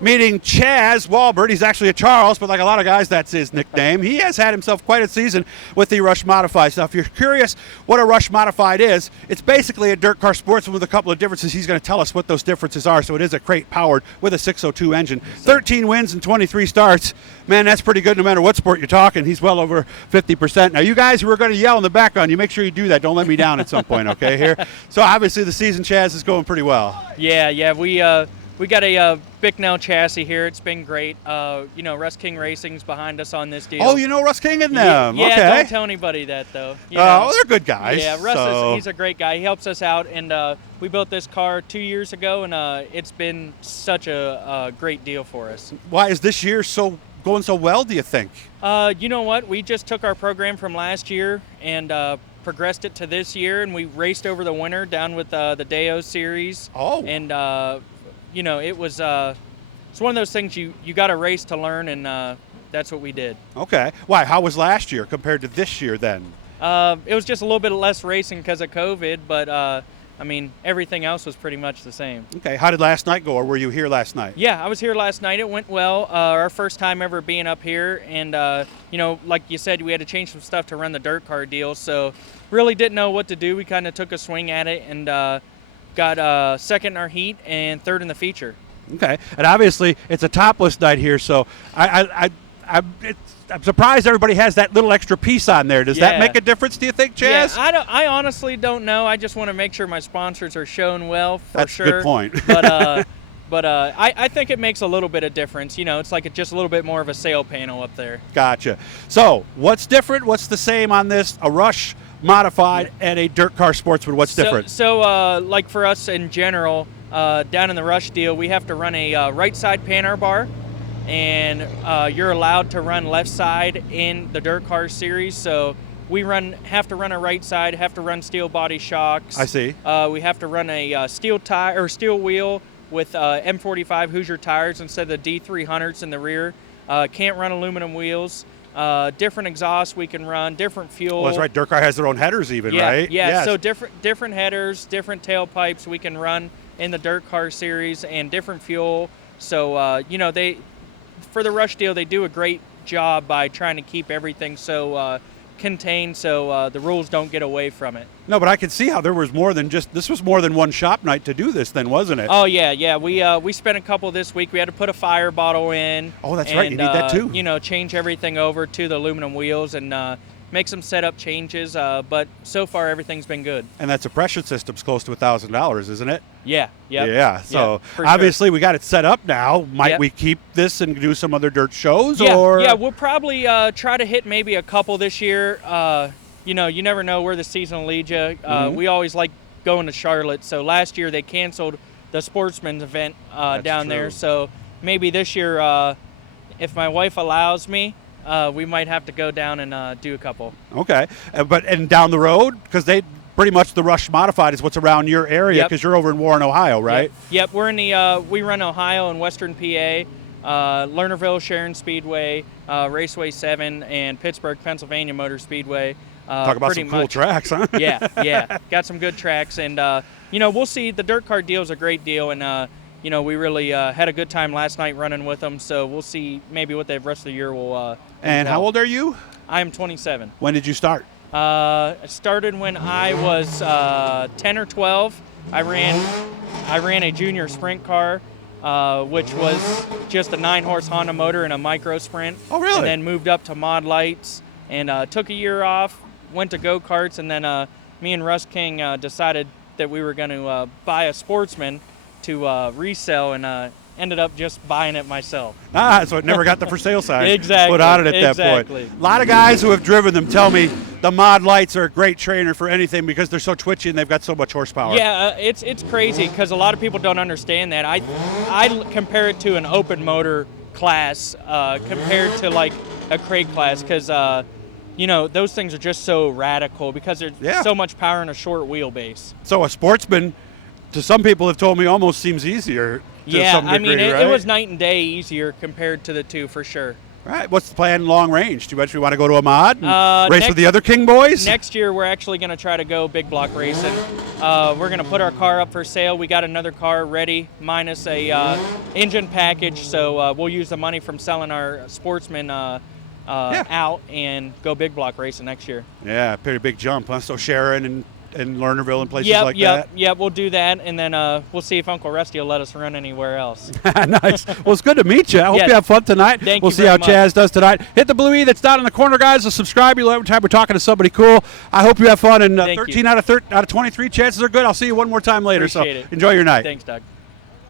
meeting Chaz Wolbert. He's actually a Charles, but like a lot of guys, that's his nickname. He has had himself quite a season with the Rush Modified. So if you're curious what a Rush Modified is, it's basically a dirt car sportsman with a couple of differences. He's going to tell us what those differences are. So it is a crate powered with a 602 engine. 13 wins and 23 starts. Man, that's pretty good no matter what sport you're talking. He's well over 50%. Now, you guys who are going to yell in the background, you make sure you do that. Don't let me down at some point, okay, here? So obviously the season, Chaz, is going pretty well. Yeah, we got a Bicknell chassis here. It's been great. Russ King Racing's behind us on this deal. Oh, you know Russ King and them. Yeah, okay. Don't tell anybody that, though. They're good guys. Yeah, Russ he's a great guy. He helps us out, and we built this car 2 years ago, and it's been such a great deal for us. Why is this year going so well, do you think? You know what? We just took our program from last year and progressed it to this year, and we raced over the winter down with the Deo series. Oh. And it was it's one of those things you got to race to learn, and that's what we did. Okay. Why? How was last year compared to this year then? It was just a little bit less racing because of COVID, but everything else was pretty much the same. Okay. How did last night go, or were you here last night? Yeah, I was here last night. It went well. Our first time ever being up here, and like you said, we had to change some stuff to run the dirt car deal, so really didn't know what to do. We kind of took a swing at it and got second in our heat and third in the feature. Okay. And obviously it's a topless night here, so I'm surprised everybody has that little extra piece on there. Does that make a difference, do you think, Chaz? Yeah, I honestly don't know. I just want to make sure my sponsors are shown well, for That's sure. That's a good point. But I think it makes a little bit of difference. It's like just a little bit more of a sail panel up there. Gotcha. So what's different? What's the same on this? A Rush Modified and a dirt car sportsman. What's different? So like for us in general, down in the Rush deal, we have to run a right side Panhard bar, and you're allowed to run left side in the dirt car series. So we have to run a right side, have to run steel body shocks. I see. We have to run a steel tire or steel wheel with M45 Hoosier tires instead of the D300s in the rear. Can't run aluminum wheels. Different exhausts we can run, different fuel. Well, that's right. Dirt car has their own headers even, right? Yeah, yes. So different headers, different tailpipes we can run in the dirt car series, and different fuel. So, for the Rush deal, they do a great job by trying to keep everything so contained so the rules don't get away from it. No, but I could see how there was this was more than one shop night to do this then, wasn't it? Oh, yeah. We spent a couple this week. We had to put a fire bottle in. Oh, that's right. You need that too. Change everything over to the aluminum wheels and make some setup changes. But so far, everything's been good. And that suppression system's close to $1,000, isn't it? Yeah. Yep. Yeah. So sure. obviously we got it set up now. Might we keep this and do some other dirt shows? Or? Yeah, we'll probably try to hit maybe a couple this year. You never know where the season will lead you. We always like going to Charlotte. So last year they canceled the Sportsman's event down there. So maybe this year, if my wife allows me, we might have to go down and do a couple. Okay. And down the road, because pretty much the Rush Modified is what's around your area, because you're over in Warren, Ohio, right? Yep. We're in the we run Ohio and Western PA, Lernerville, Sharon Speedway, Raceway 7, and Pittsburgh, Pennsylvania Motor Speedway. Talk about some cool tracks, huh? Yeah. Got some good tracks, and we'll see. The dirt car deal is a great deal, and we really had a good time last night running with them. So we'll see maybe what the rest of the year will. And how old are you? I am 27. When did you start? I started when I was 10 or 12. I ran a junior sprint car, which was just a 9-horse Honda motor and a micro sprint. Oh, really? And then moved up to mod lights and took a year off, went to go-karts, and then me and Russ King decided that we were going to buy a Sportsman to resell, and ended up just buying it myself. So it never got the for sale sign Exactly. put on it at that point. A lot of guys who have driven them tell me the mod lights are a great trainer for anything because they're so twitchy and they've got so much horsepower. Yeah, it's crazy because a lot of people don't understand that. I compare it to an open motor class compared to like a crate class because those things are just so radical because there's so much power in a short wheelbase. So a Sportsman, to some people have told me, almost seems easier to some degree, right? It was night and day easier compared to the two for sure. All right. What's the plan long range? Do you eventually want to go to a mod and race next- with the other King boys? Next year, we're actually going to try to go big block racing. We're going to put our car up for sale. We got another car ready, minus a engine package. So we'll use the money from selling our Sportsman out and go big block racing next year. Yeah, pretty big jump, huh? So Sharon and Lernerville and places like that. Yep, we'll do that, and then we'll see if Uncle Rusty will let us run anywhere else. Nice. Well, it's good to meet you. I hope Yes. you have fun tonight. Thank we'll you see very how much. Chaz does tonight. Hit the blue E that's down in the corner, guys. So subscribe. You'll every time we're talking to somebody cool. I hope you have fun. And Thank 13 you. out of 23 chances are good. I'll see you one more time later. Appreciate it. So enjoy your night. Thanks, Doug.